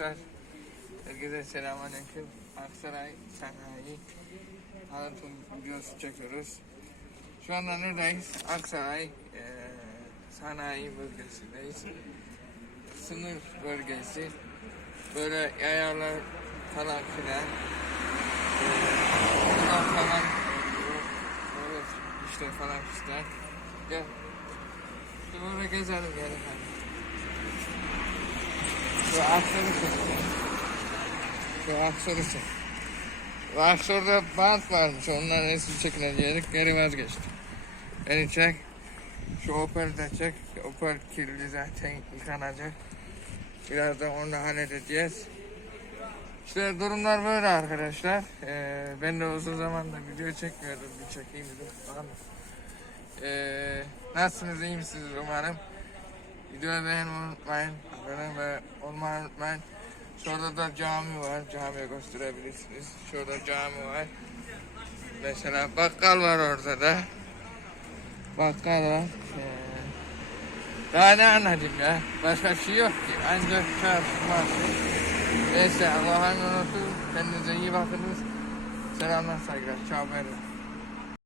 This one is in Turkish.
arkadaşlar. Herkese selamünaleyküm. Aksaray Sanayi tanıtım videosu çekiyoruz. Şu anda neredeyiz? Aksaray eee, Sanayi bölgesindeyiz. Sınır bölgesi. Böyle yayalar falan filan. Onlar falan. Böyle işte falan işte. Gel. Böyle gezelim gelin hadi. Şu akşamı çekeceğim. Şu akşamı çek. Akşamda bant varmış. Ondan resim çekilecektik. Geri vazgeçtim. Beni çek. Şu Opel'i de çek. Opel kirli zaten yıkanacak. Onu da halledeceğiz. İşte durumlar böyle arkadaşlar. Ee, ben de uzun zamandır video çekmiyordum. Bir çekeyim dedim. Ee, nasılsınız? iyi misiniz umarım? Videoyu beğenmeyi unutmayın. Abone olmayı unutmayın. Şurada da cami var. Camiye gösterebilirsiniz. Şurada cami var. Mesela bakkal var orada da. Bakkal var. Ee, daha ne anlatayım ya? Başka şey yok ki. Ancak çarşı marşı. Neyse Allah'a emanet olun. Kendinize iyi bakınız. Selamlar saygılar. Çağ